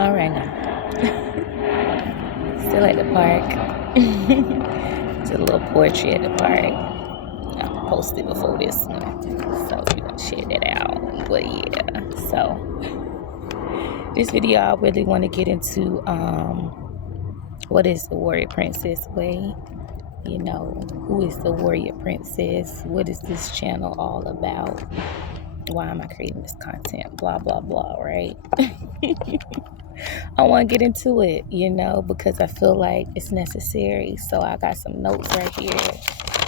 All right now. Still at the park. It's a little poetry at the park. I posted before this one, so we're gonna share that out. But yeah, so this video I really want to get into what is the warrior princess way. You know, who is the warrior princess? What is this channel all about? Why am I creating this content? Blah blah blah, right? I want to get into it, because I feel like it's necessary. So I got some notes right here.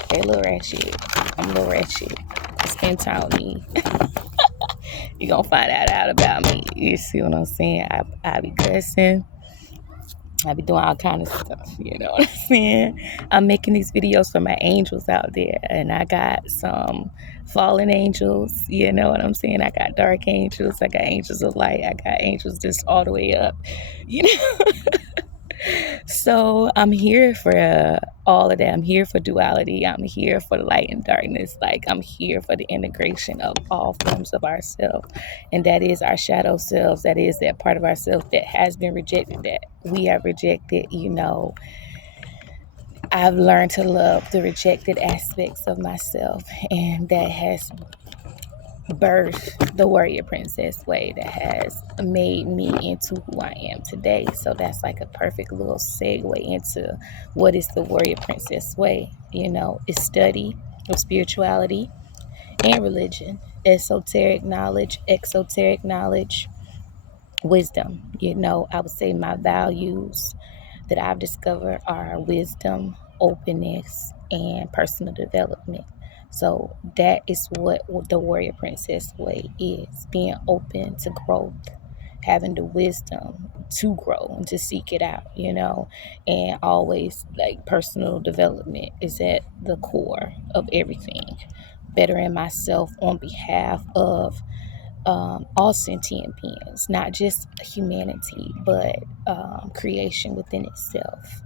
They're a little ratchet. I'm a little ratchet. Spend time with me. You're going to find out about me. You see what I'm saying? I be cussing. I be doing all kind of stuff. You know what I'm saying? I'm making these videos for my angels out there. And I got some fallen angels. You know what I'm saying? I got dark angels. I got angels of light. I got angels just all the way up. You know? So I'm here for all of that. I'm here for duality. I'm here for the light and darkness. Like, I'm here for the integration of all forms of ourselves. And that is our shadow selves. That is that part of ourselves that has been rejected, that we have rejected. I've learned to love the rejected aspects of myself. And that has birthed the warrior princess way, that has made me into who I am today. So that's like a perfect little segue into what is the warrior princess way. It's study of spirituality and religion, esoteric knowledge, exoteric knowledge, wisdom. I would say my values that I've discovered are wisdom, openness, and personal development. So that is what the warrior princess way is: being open to growth, having the wisdom to grow and to seek it out, and always, like, personal development is at the core of everything. Bettering myself on behalf of all sentient beings, not just humanity, but creation within itself.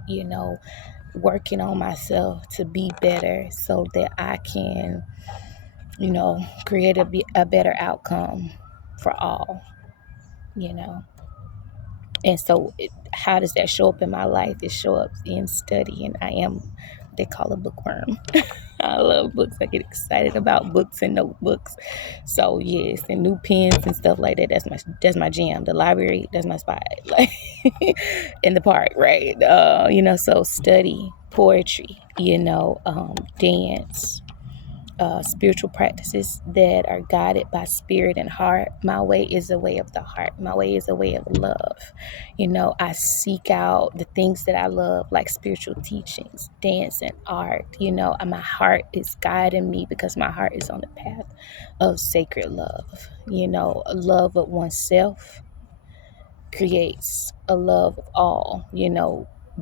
Working on myself to be better so that I can, create a better outcome for all. And so how does that show up in my life? It shows up in study, and I am what they call a bookworm. I love books. I get excited about books and notebooks. So yes, and new pens and stuff like that. That's my jam. The library, that's my spot. Like in the park, right? So study, poetry, dance, spiritual practices that are guided by spirit and heart. My way is a way of the heart. My way is a way of love. I seek out the things that I love, like spiritual teachings, dance, and art. My heart is guiding me because my heart is on the path of sacred love. A love of oneself creates a love of all.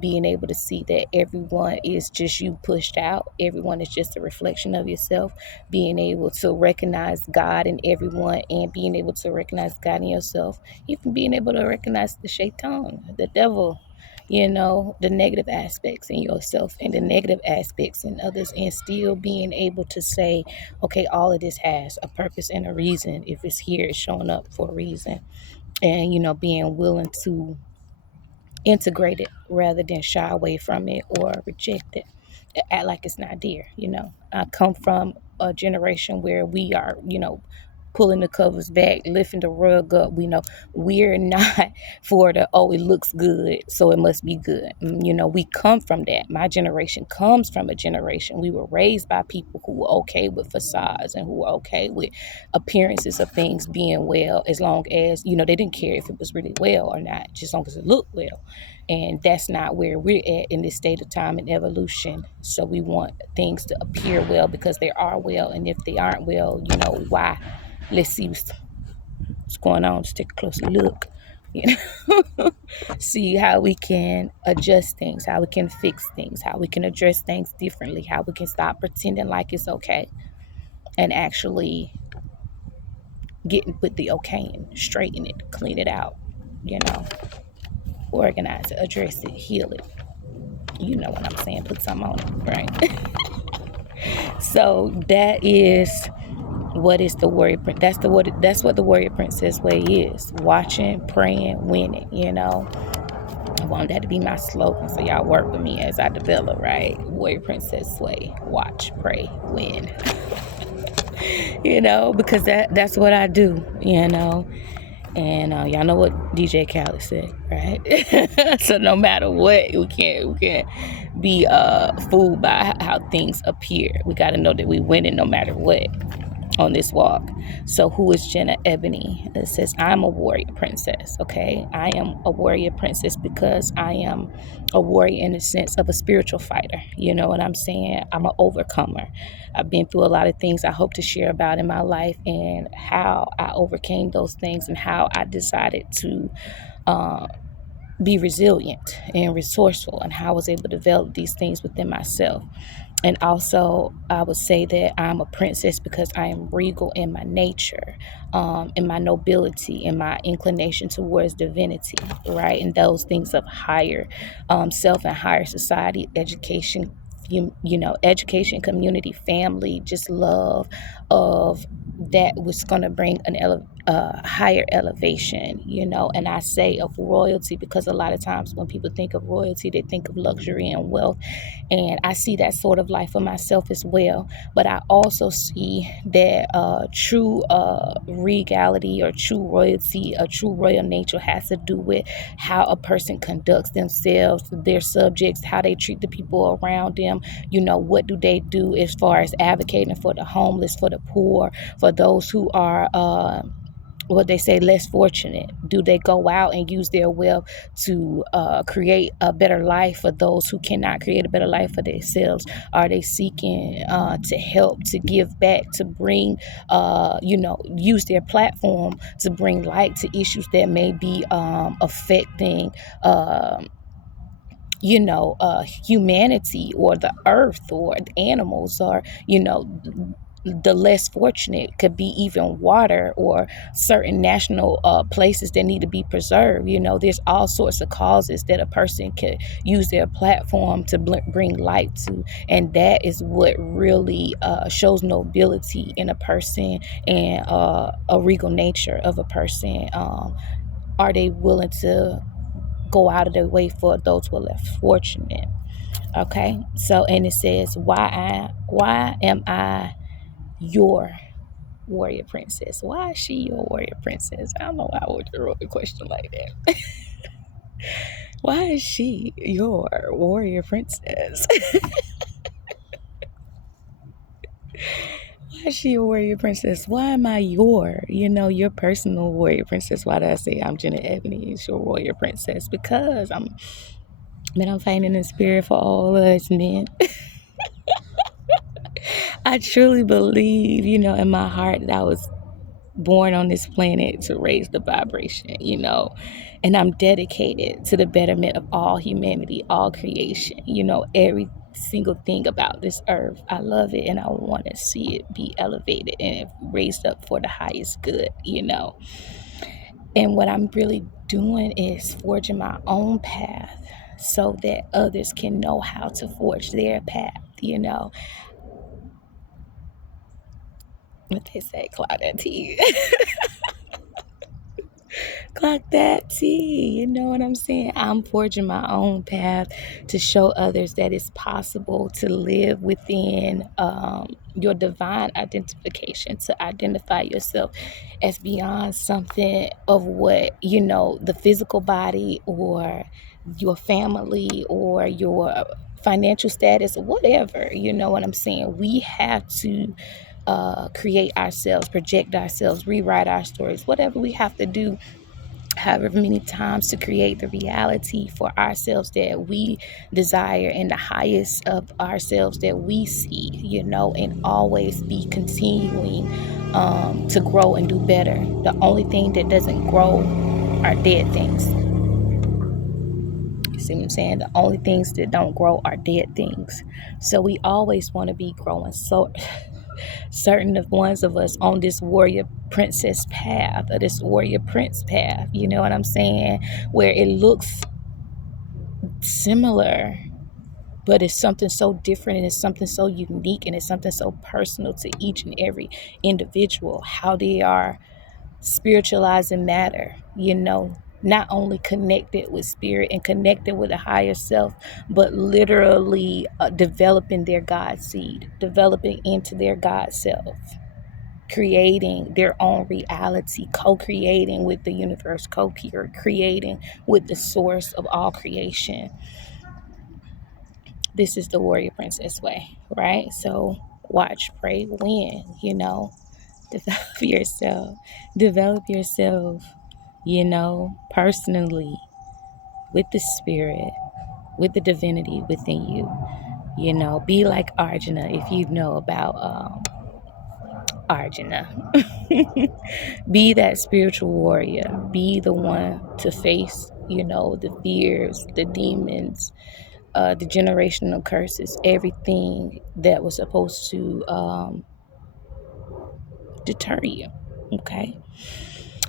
Being able to see that everyone is just you pushed out. Everyone is just a reflection of yourself. Being able to recognize God in everyone, and being able to recognize God in yourself. Even being able to recognize the shaitan, the devil, the negative aspects in yourself and the negative aspects in others, and still being able to say, okay, all of this has a purpose and a reason. If it's here, it's showing up for a reason. And, being willing to integrate it rather than shy away from it or reject it, act like it's not there. I come from a generation where we are, pulling the covers back, lifting the rug up. We're not for the, oh, it looks good, so it must be good. We come from that. My generation comes from a generation. We were raised by people who were okay with facades and who were okay with appearances of things being well, as long as, they didn't care if it was really well or not, just as long as it looked well. And that's not where we're at in this state of time and evolution. So we want things to appear well because they are well. And if they aren't well, why? Let's see what's going on. Just take a closer look. See how we can adjust things, how we can fix things, how we can address things differently, how we can stop pretending like it's okay and actually put the okay and straighten it, clean it out, organize it, address it, heal it. You know what I'm saying? Put something on it, right? So that is what is the warrior prince? That's what the warrior princess way is. Watching, praying, winning, you know. I want that to be my slogan, so y'all work with me as I develop, right? Warrior princess way. Watch, pray, win. You know, because that's what I do, you know. And y'all know what DJ Khaled said, right? So no matter what, we can't be fooled by how things appear. We got to know that we winning no matter what on this walk. So who is Jenna Ebony? It says, I'm a warrior princess, okay? I am a warrior princess because I am a warrior in the sense of a spiritual fighter. You know what I'm saying? I'm an overcomer. I've been through a lot of things I hope to share about in my life and how I overcame those things and how I decided to be resilient and resourceful and how I was able to develop these things within myself. And also, I would say that I'm a princess because I am regal in my nature, in my nobility, in my inclination towards divinity, right? And those things of higher self and higher society, education, you know, education, community, family, just love of that was going to bring higher elevation, you know. And I say of royalty because a lot of times when people think of royalty, they think of luxury and wealth. And I see that sort of life for myself as well. But I also see that true regality or true royalty, a true royal nature has to do with how a person conducts themselves, their subjects, how they treat the people around them. You know, what do they do as far as advocating for the homeless, for the poor, for those who are what they say less fortunate? Do they go out and use their wealth to create a better life for those who cannot create a better life for themselves? Are they seeking to help, to give back, to bring you know, use their platform to bring light to issues that may be affecting you know, humanity or the earth or the animals, or, you know, the less fortunate? Could be even water or certain national places that need to be preserved. You know, there's all sorts of causes that a person could use their platform to bring light to. And that is what really shows nobility in a person and a regal nature of a person. Are they willing to go out of their way for those who are less fortunate? Okay, so and it says, why am I your warrior princess? Why is she your warrior princess? I don't know why I would wrote a question like that. Why is she your warrior princess? Why is she a warrior princess? Why am I your personal warrior princess? Why did I say I'm Jenna Ebony is your warrior princess? Because I'm fighting in the spirit for all of us men. I truly believe, you know, in my heart that I was born on this planet to raise the vibration, you know, and I'm dedicated to the betterment of all humanity, all creation, you know, every single thing about this earth. I love it and I want to see it be elevated and raised up for the highest good, you know. And what I'm really doing is forging my own path so that others can know how to forge their path, you know. What they say, clock that T. Clock that T. You know what I'm saying? I'm forging my own path to show others that it's possible to live within your divine identification, to identify yourself as beyond something of what, you know, the physical body or your family or your financial status or whatever. You know what I'm saying? We have to create ourselves, project ourselves, rewrite our stories, whatever we have to do, however many times, to create the reality for ourselves that we desire and the highest of ourselves that we see, you know, and always be continuing to grow and do better. The only thing that doesn't grow are dead things. You see what I'm saying? The only things that don't grow are dead things. So we always want to be growing. So certain of ones of us on this warrior princess path or this warrior prince path, you know what I'm saying, where it looks similar But it's something so different, and it's something so unique, and it's something so personal to each and every individual, how they are spiritualizing matter, not only connected with spirit and connected with a higher self, but literally developing their God seed, developing into their God self, creating their own reality, co-creating with the universe, co-creating with the source of all creation. This is the warrior princess way, right? So watch, pray, win, develop yourself, personally, with the spirit, with the divinity within you. Be like Arjuna, if you know about Arjuna. Be that spiritual warrior. Be the one to face, the fears, the demons, the generational curses, everything that was supposed to deter you. Okay.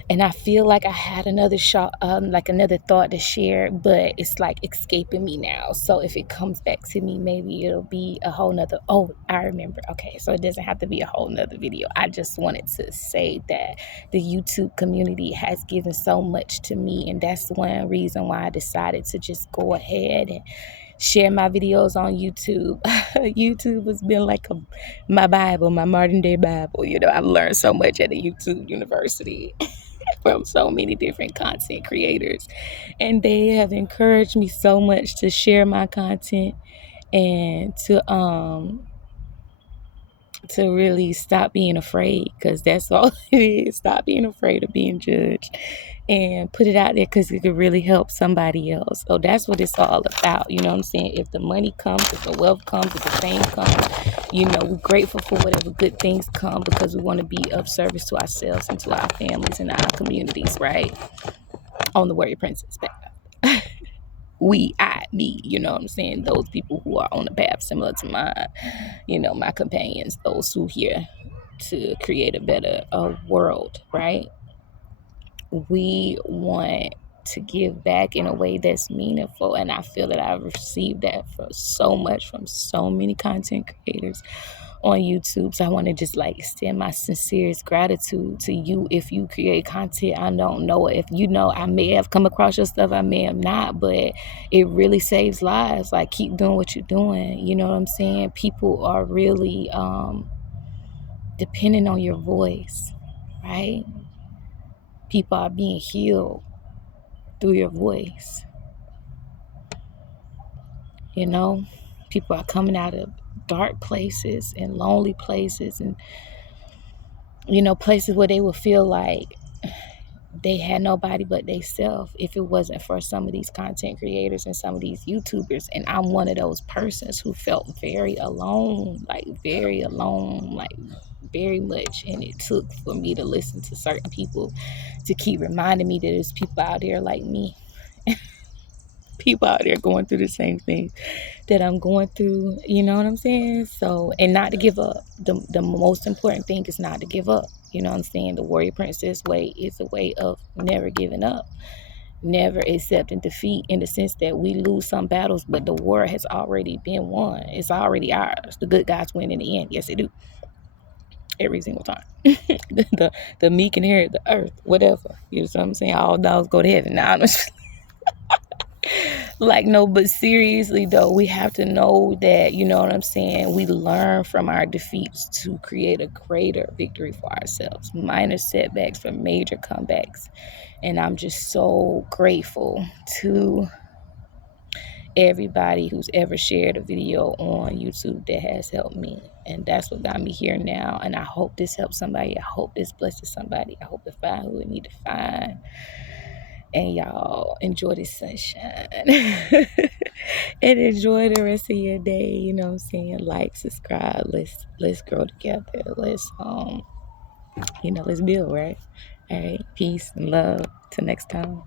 And I feel like I had another shot, like another thought to share, but it's like escaping me now. So if it comes back to me, maybe it'll be a whole nother. Oh, I remember. Okay, so it doesn't have to be a whole nother video. I just wanted to say that the YouTube community has given so much to me, and that's one reason why I decided to just go ahead and share my videos on YouTube. YouTube has been like my Bible, my modern day Bible. I've learned so much at the YouTube University from so many different content creators, and they have encouraged me so much to share my content and to really stop being afraid, because that's all it is. Stop being afraid of being judged and put it out there, because it could really help somebody else. So that's what it's all about. You know what I'm saying? If the money comes, if the wealth comes, if the fame comes, we're grateful for whatever good things come, because we want to be of service to ourselves and to our families and our communities, right? On the Warrior Princess path. Me, you know what I'm saying? Those people who are on a path similar to mine, my companions, those who here to create a better world, right? We want to give back in a way that's meaningful, and I feel that I've received that for so much from so many content creators on YouTube. So I want to just extend my sincerest gratitude to you. If you create content, I don't know if I may have come across your stuff, I may have not, but it really saves lives. Keep doing what you're doing. You know what I'm saying? People are really depending on your voice, right? People are being healed through your voice. People are coming out of dark places and lonely places, and places where they would feel like they had nobody but they self if it wasn't for some of these content creators and some of these YouTubers. And I'm one of those persons who felt very alone, very much. And it took for me to listen to certain people to keep reminding me that there's people out there like me. People out there going through the same things that I'm going through, you know what I'm saying? So, and not to give up. The most important thing is not to give up. You know what I'm saying? The Warrior Princess way is a way of never giving up, never accepting defeat, in the sense that we lose some battles, but the war has already been won. It's already ours. The good guys win in the end. Yes, they do. Every single time. the meek inherit the earth, whatever. You know what I'm saying? All dogs go to heaven. Now, no, but seriously though, we have to know that, you know what I'm saying, we learn from our defeats to create a greater victory for ourselves. Minor setbacks for major comebacks. And I'm just so grateful to everybody who's ever shared a video on YouTube that has helped me. And that's what got me here now. And I hope this helps somebody. I hope this blesses somebody. I hope it find who it need to find. And y'all enjoy this sunshine. And enjoy the rest of your day. You know what I'm saying? Subscribe. Let's grow together. Let's let's build, right? All right. Peace and love. Till next time.